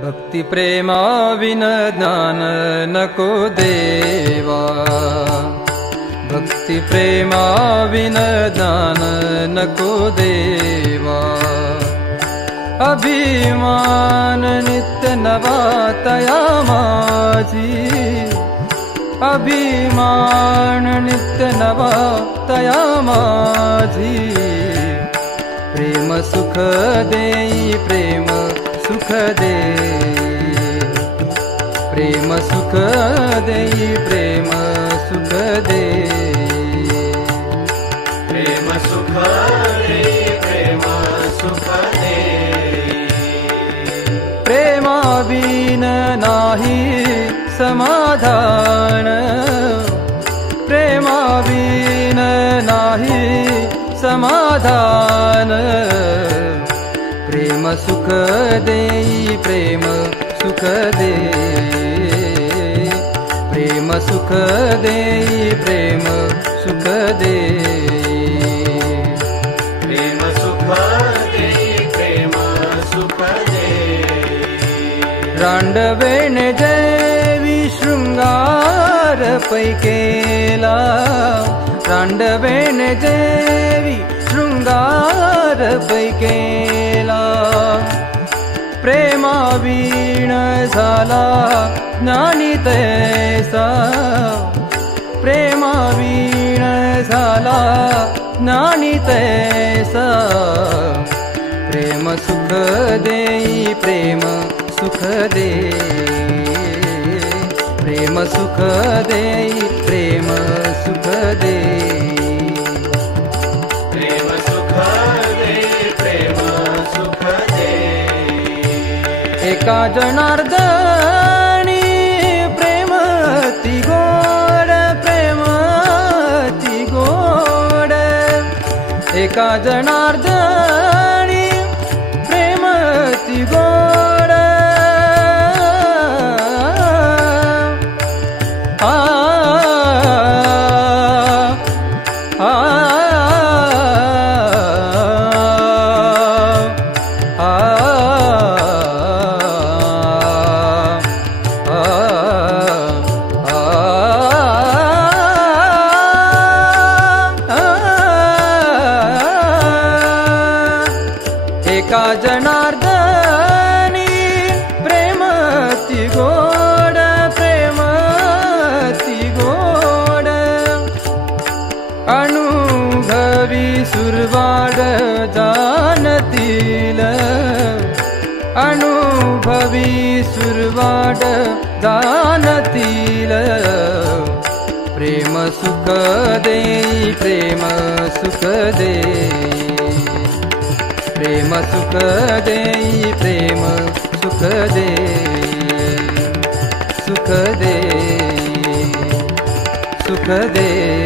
भक्ति प्रेमा विन ज्ञान नको देवा। भक्ति प्रेमा विन ज्ञान नको देवा। अभिमान नित्य नवा तया माझी। अभिमान नित्य नवा तया माझी। प्रेम सुख देई प्रेम सुख दे। प्रेम सुख देई प्रेम सुख दे। प्रेम सुख देई प्रेम सुख दे। प्रेमा बिन नाही समाधान। प्रेमा बिन नाही समाधान। प्रेम सुख देई प्रेम सुख दे। प्रेम सुख देई प्रेम सुख दे। प्रेम सुख देई प्रेम सुख दे। रांडवेण देवी शृंगार पैकेला। रांडवेण देवी शृंगार पैकेला। प्रेमा वीण झाला ज्ञानी तैसा। प्रेमा वीण झाला ज्ञानी तैसा। प्रेम सुख देई प्रेम सुख दे। प्रेम सुख देई प्रेम सुख दे। प्रेम सुख देई प्रेम सुख दे। एका जनार्दनी प्रेम ती गोड। प्रेम ती गोड। एका जनार्दनी प्रेम ती गोड। आ आ एका जनार्दनी प्रेम ती गोड। प्रेम ती गोड। अनुभवी सुरवाड जानतील। अनुभवी सुरवाड जानतील। प्रेम सुख देई प्रेम सुख दे। प्रेम सुख देई प्रेम सुख दे। सुख दे सुख दे।